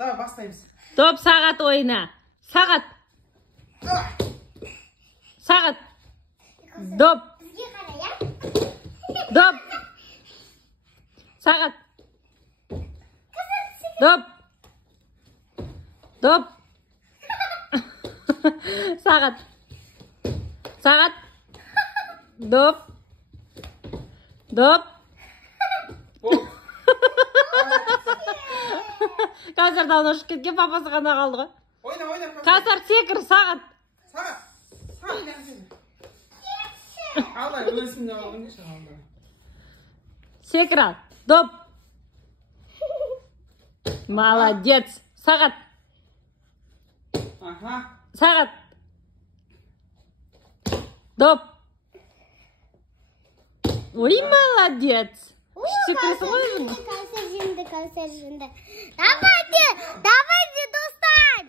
Давай бастаймыз. Доп сағат ойна. Сағат. Сағат. Доп. Доп. Сағат. Доп. Доп. Сағат. Сағат. Доп. Доп. Қазірдан ұшып кеткен, папасы ғана қалды ғой. Ойна. Қазір секір, сағат. Сағат. Алдай, өзімді алғын шығалды. Секір ал. Доп. Молодец. Сағат. Сағат. Доп. Ой, молодец. Секірсі ғой. Давайте, достань!